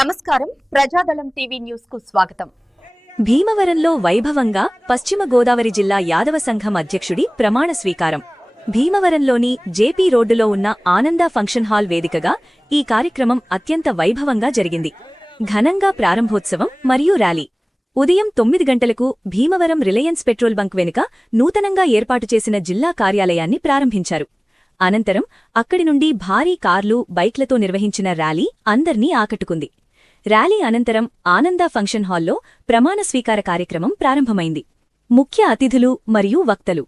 నమస్కారం. ప్రజాదళం TV news కు స్వాగతం. భీమవరంలో వైభవంగా పశ్చిమ గోదావరి జిల్లా యాదవ సంఘం అధ్యక్షుడి ప్రమాణ స్వీకారం. భీమవరంలోని జేపీ రోడ్డులో ఉన్న ఆనంద ఫంక్షన్ హాల్ వేదికగా ఈ కార్యక్రమం అత్యంత వైభవంగా జరిగింది. ఘనంగా ప్రారంభోత్సవం మరియు ర్యాలీ ఉదయం 9 గంటలకు భీమవరం రిలయన్స్ పెట్రోల్ బంక్ వెనుక నూతనంగా ఏర్పాటు చేసిన జిల్లా కార్యాలయాన్ని ప్రారంభించారు. అనంతరం అక్కడి నుండి భారీ కార్లు, బైక్లతో నిర్వహించిన ర్యాలీ అందర్నీ ఆకట్టుకుంది. ర్యాలీ అనంతరం ఆనంద ఫంక్షన్ హాల్లో ప్రమాణ స్వీకార కార్యక్రమం ప్రారంభమైంది. ముఖ్య అతిథులు మరియు వక్తలు.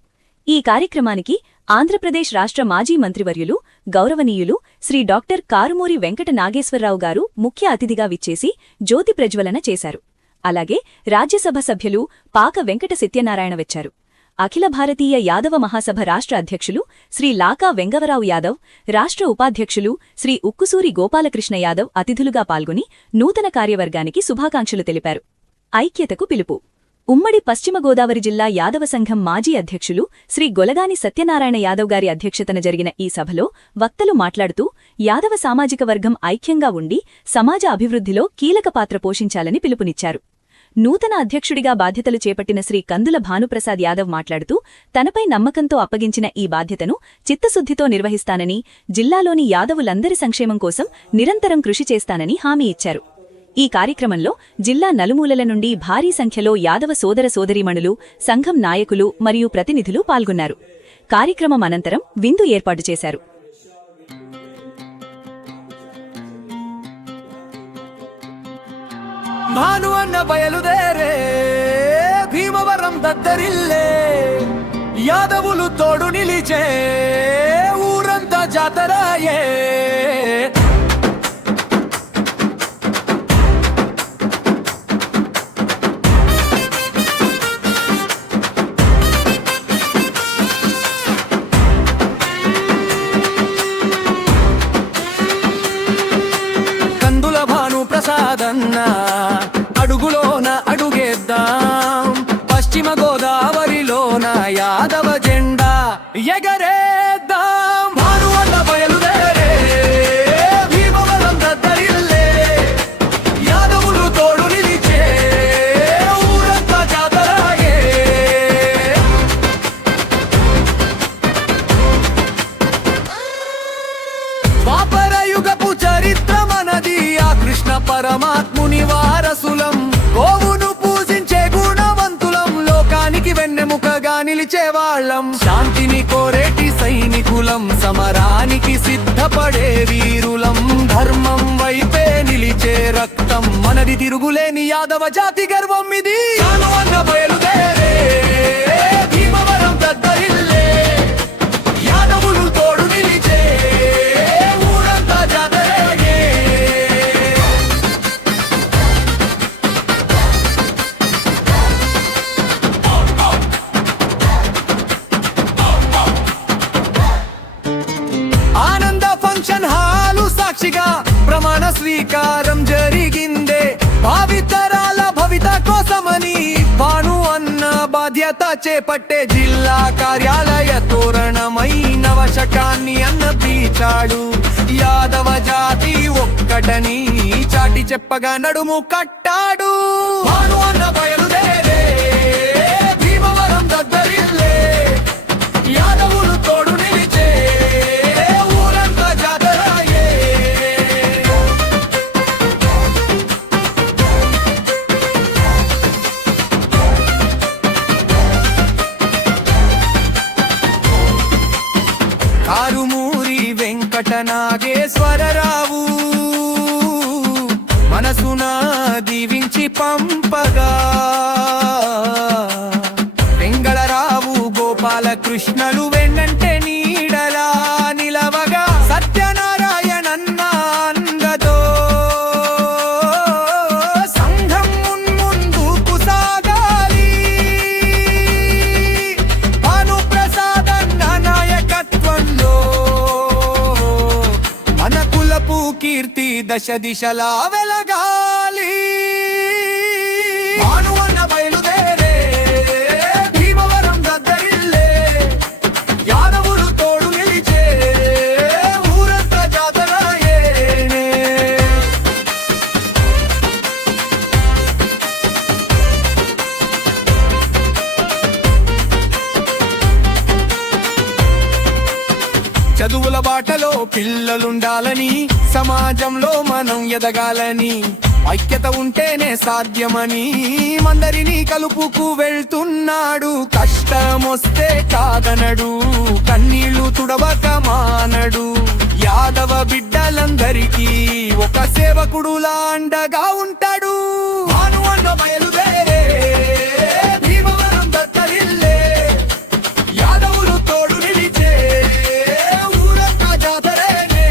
ఈ కార్యక్రమానికి ఆంధ్రప్రదేశ్ రాష్ట్ర మాజీ మంత్రివర్యులు, గౌరవనీయులు శ్రీ డాక్టర్ కారుమూరి వెంకట నాగేశ్వరరావు గారు ముఖ్య అతిథిగా విచ్చేసి జ్యోతి ప్రజ్వలన చేశారు. అలాగే రాజ్యసభ సభ్యులు పాక వెంకట సత్యనారాయణ వచ్చారు. అఖిల భారతీయ యాదవ మహాసభ రాష్ట్ర అధ్యక్షులు శ్రీ లాకా వెంగవరావు యాదవ్, రాష్ట్ర ఉపాధ్యక్షులు శ్రీ ఉక్కుసూరి గోపాలకృష్ణ యాదవ్ అతిథులుగా పాల్గొని నూతన కార్యవర్గానికి శుభాకాంక్షలు తెలిపారు. ఐక్యతకు పిలుపు. ఉమ్మడి పశ్చిమ గోదావరి జిల్లా యాదవ సంఘం మాజీ అధ్యక్షులు శ్రీ గొలగాని సత్యనారాయణ యాదవ్ గారి అధ్యక్షతన జరిగిన ఈ సభలో వక్తలు మాట్లాడుతూ యాదవ సామాజిక వర్గం ఐక్యంగా ఉండి సమాజ అభివృద్ధిలో కీలక పాత్ర పోషించాలని పిలుపునిచ్చారు. నూతన అధ్యక్షుడిగా బాధ్యతలు చేపట్టిన శ్రీ కందుల భానుప్రసాద్ యాదవ్ మాట్లాడుతూ తనపై నమ్మకంతో అప్పగించిన ఈ బాధ్యతను చిత్తశుద్ధితో నిర్వహిస్తానని, జిల్లాలోని యాదవులందరి సంక్షేమం కోసం నిరంతరం కృషి చేస్తానని హామీ ఇచ్చారు. ఈ కార్యక్రమంలో జిల్లా నలుమూలల నుండి భారీ సంఖ్యలో యాదవ సోదర సోదరీమణులు, సంఘం నాయకులు మరియు ప్రతినిధులు పాల్గొన్నారు. కార్యక్రమం అనంతరం విందు ఏర్పాటు చేశారు. భాను అన్న బయలుదేరే భీమవరం దద్దరిల్లే, యాదవులు తోడు నిలిచే ఊరంతా జాతరాయే. కందుల భాను ప్రసాదన్నా అడుగులోన అడుగేద్దాం, పశ్చిమ గోదావరిలోన యాదవ జెండా ఎగరేద్దాం. భాను అన్న బయలుదేరే భీమవరం దద్దరిల్లే, యాదవులు తోడు నిలిచే ఊరంతా జాతరాయే. ద్వాపరయుగపు చరిత్ర మనది, ఆ కృష్ణ పరమాత్ముని వారసులం. గోవును పూజించే గుణవంతులం, లోకానికి వెన్నెముకగా నిలిచేవాళ్లం. శాంతిని కోరేటి సైనికులం, సమరానికి సిద్ధపడే వీరులం. ధర్మం వైపే నిలిచే రక్తం మనది, తిరుగులేని యాదవ జాతి గర్వం ఇది. అన్న బయలుదేరే భీమవరం దద్దరిల్లే, యాదవులు తోడు నిలిచే ఊరంతా జాతరగే. ఆనంద ఫంక్షన్ హాలు సాక్షిగా ప్రమాణ స్వీకారం జరిగిందే. భావితరాల భవిత కోసమని భాను అన్న బాధ్యత చేపట్టే జిల్లా కార్యాలయ తోరణమై నవశకాన్ని అన్న పీచాడు. యాదవ జాతి ఒక్కటని చాటి చెప్పగా నడుము కట్టాడు. భాను అన్న బయలుదేరే భీమవరం దద్దరిల్లే, యాదవులు తోడు నిలిచే ఊరంతా జాతరాయే. కారుమూరి వెంకట నాగేశ్వరరావు మనసున దీవించి పంపగా, వెంగళరావు గోపాలకృష్ణలు వెన్నంటే నీడలా నిలవగా, సత్యనారాయణన్న అంగతో సంఘం ముందుకు సాగాలి. భానుప్రసాదన్న నాయకత్వంలో మన కులపు కీర్తి దశ దిశలా వెలగాలి. భాను అన్న బయలుదేరే భీమవరం దద్దరిల్లే, యాదవులు తోడు నిలిచే ఊరంతా జాతరాయే. చదువుల బాటలో పిల్లలుండాలని, సమాజంలో మనం ఎదగాలని, ఐక్యత ఉంటేనే సాధ్యమని మందరినీ కలుపుకు వెళ్తున్నాడు. కష్టమొస్తే కాదనడు, కన్నీళ్లు తుడవక మానడు. యాదవ బిడ్డలందరికీ ఒక సేవకుడులా అండగా ఉంటాడు. భాను అన్న బయలుదేరే భీమవరం దత్తరిల్లే, యాదవులు తోడు నిలిచే ఊరంతా జాతరేనే.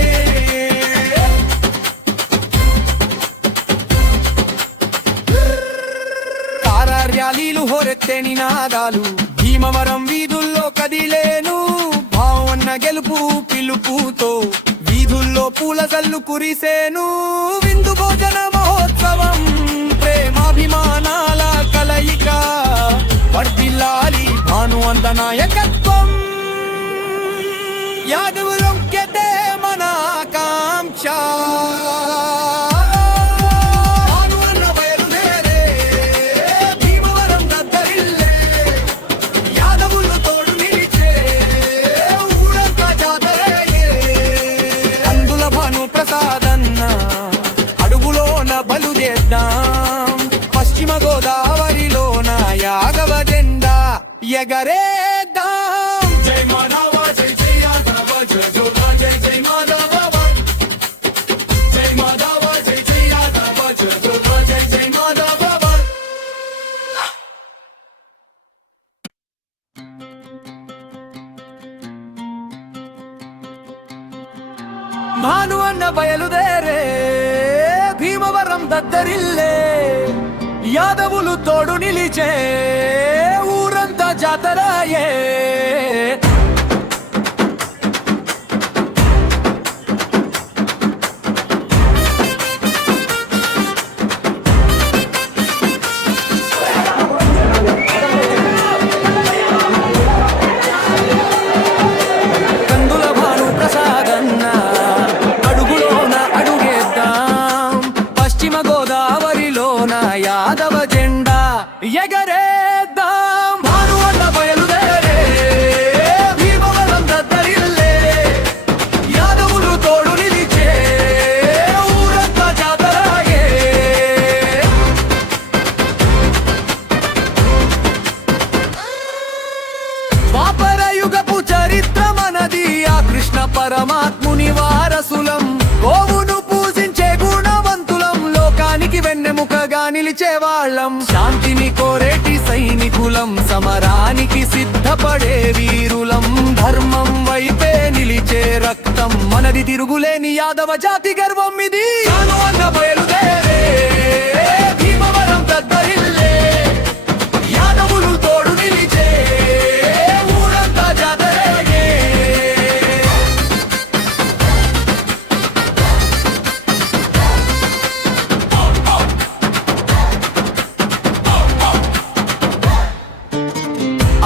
తారార్యాలీలు హోరెత్తే నినాదాలు భీమవరం వీధుల్లో కదిలేను. భావన్న గెలుపు పిలుపుతో వీధుల్లో పూల జల్లు కురిసేను. విందు భోజన మహోత్సవం ప్రేమాభిమానాల కలయిక వర్ధిల్లాలి భాను అంద నాయకత్వం. యాదవులొక్కటే మన ఆకాంక్ష. భాను అన్న బయలుదేరే భీమవరం దద్దరిల్లే, యాదవులు తోడు నిలిచే ఊరంతా జాతరయే. అందుల భాను ప్రసాదన్న అడుగులోన బలుదేద్దాం, పశ్చిమ గోదావరిలోన యాదవ జెండా ఎగరేద్దాం. జై మాధవ జై జై యాదవ జయ జోధ జై జై మాధవ, జై మాధవ జై జై యాదవ జయ జోధ జై జై మాధవ. భాను అన్న బయలుదేరే భీమవరం దద్దరిల్లే, యాదవులు తోడు నిలిచే ఊరంతా జాతరాయే. కందుల భాను ప్రసాదన్న అడుగులోన అడుగేద్దాం, పశ్చిమ గోదావరిలోన యాదవ జెండా ఎగరేద్దాం. భాను అన్న బయలుదేరే భీమవరం దద్దరిల్లే, యాదవులు తోడు నిలిచే ఊరంతా జాతరాయే. ద్వాపరయుగపు చరిత్ర మనది, ఆ కృష్ణ పరమాత్ముని వారసులం. గోవును పూజించే గుణవంతులం, లోకానికి వెన్నెముకగా నిలిచే వాళ్ళం. శాంతిని కోరేటి సైనికులం, సమరానికి సిద్ధపడే వీరులం. ధర్మం వైపే నిలిచే రక్తం మనది, తిరుగులేని యాదవ జాతి గర్వం ఇది. భాను అన్న బయలుదేరే భీమవరం దద్దరిల్లే, యాదవులు తోడు నిలిచే ఊరంతా జాతరయే.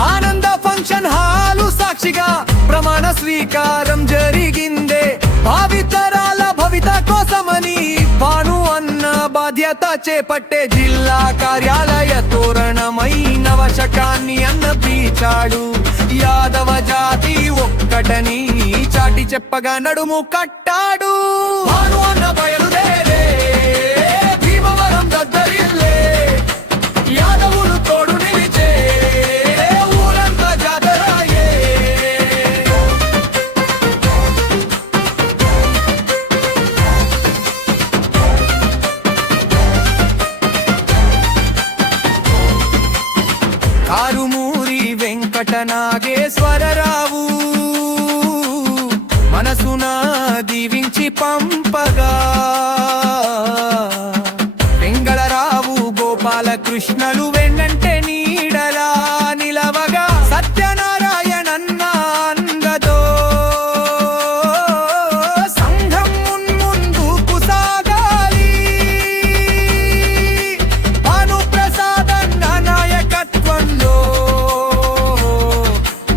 ఆనంద ఫంక్షన్ హాలు సాక్షిగా ప్రమాణ స్వీకారం జరిగిందే. భావితరాల భవిత కోసమని భాను అన్న బాధ్యత చేపట్టే జిల్లా కార్యాలయ తోరణమై నవశకాన్ని అన్న పీచాడు. యాదవ జాతి ఒక్కటని చాటి చెప్పగా నడుము కట్టాడు. భాను అన్న బయలుదేరే భీమవరం దద్దరిల్లే, యాదవులు తోడు నిలిచే ఊరంతా జాతరాయే. కారుమూరి వెంకట నాగేశ్వరరావు మనసున దీవించి పంపగా, వెంగళరావు గోపాలకృష్ణలు వెన్నంటే నీడలా నిలవగా, సత్యనారాయణన్న అంగదో సంఘం మున్ముందుకు సాగాలి. భాను ప్రసాదన్న నాయకత్వంలో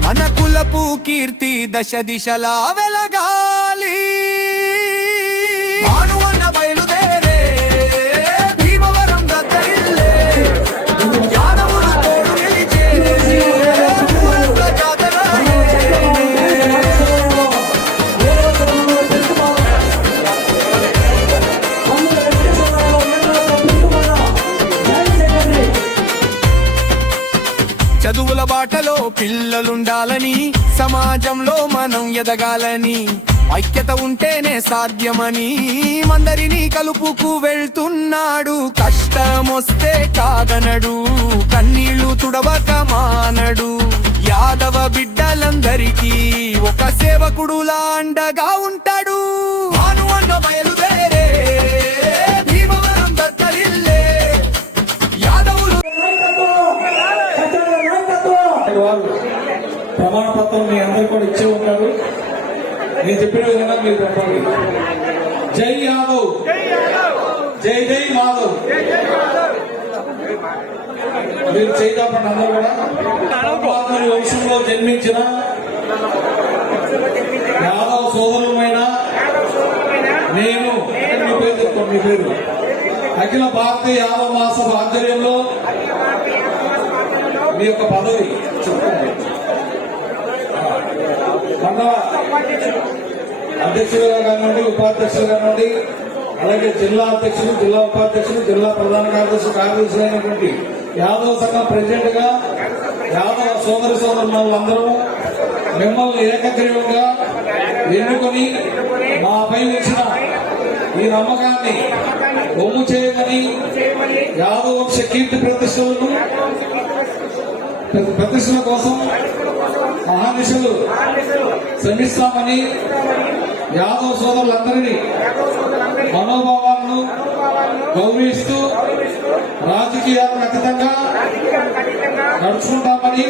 మన కులపు కీర్తి దశ దిశలా వెలగాలి. భాను అన్న బయలుదేరే భీమవరం దద్దరిల్లే, యాదవులు తోడు నిలిచే ఊరంతా జాతరాయే. పిల్లలుండాలని సమాజంలో మనం ఎదగాలని ఐక్యత ఉంటేనే సాధ్యమని మందరినీ కలుపుకు వెళ్తున్నాడు. కష్టమొస్తే కాదనడు, కన్నీళ్లు తుడవక మానడు. యాదవ బిడ్డలందరికీ ఒక సేవకుడులా అండగా ఉంటాడు. భాను అన్న బయలుదేరే భీమవరం దత్తరిల్లే యాదవులు. వారు ప్రమాణ పత్రం మీ అందరికీ కూడా ఇచ్చే ఉంటారు. నేను చెప్పిన విధంగా మీరు చెప్పాలి. జై యాదవ్, జై జై మాధవ్. మీరు చేయకపోతే అందరూ కూడా పరమాత్మని వంశంలో జన్మించిన యాదవ్ సోదరులమైన నేను మీ పేరు చెప్తాను. మీ పేరు అఖిల భారతీయ యాదవ్ మహాసభ ఆధ్వర్యంలో మీ యొక్క పదవి చెప్తుంది. మండల అధ్యక్షులుగా కానివ్వండి, ఉపాధ్యక్షులు కానివ్వండి, అలాగే జిల్లా అధ్యక్షులు, జిల్లా ఉపాధ్యక్షులు, జిల్లా ప్రధాన కార్యదర్శులు అయినటువంటి యాదవ సంఘం ప్రెసిడెంట్ గా యాదవ సోదరులందరూ మిమ్మల్ని ఏకగ్రీవంగా ఎన్నుకొని మాపై ఉంచిన ఈ నమ్మకాన్ని ఒమ్ము చేయమని యాదవ వంశ కీర్తి ప్రతిష్టల కోసం మహానిశలు శ్రమిస్తామని యాదవ సోదరులందరినీ మనోభావాలను గౌరవిస్తూ రాజకీయాలకు అతీతంగా నడుచుకుంటామని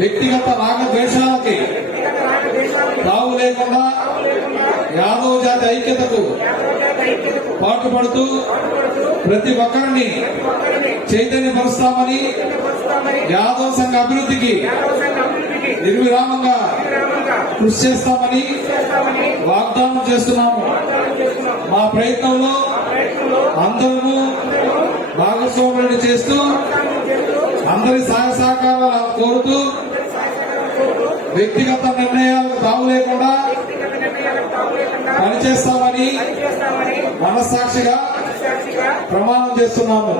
వ్యక్తిగత రాగద్వేషాలకి తావు లేకుండా యాదవ జాతి ఐక్యతకు పాటుపడుతూ ప్రతి ఒక్కరిని చైతన్యపరుస్తామని యాదవ సంఘ అభివృద్ధికి నిర్విరామంగా కృషి చేస్తామని వాగ్దానం చేస్తున్నాము. మా ప్రయత్నంలో అందరూ భాగస్వాములను చేస్తూ అందరి సహాయ సహకారాలు కోరుతూ వ్యక్తిగత నిర్ణయాలకు తావు లేకుండా పనిచేస్తామని మనస్సాక్షిగా ప్రమాణం చేస్తున్నాము.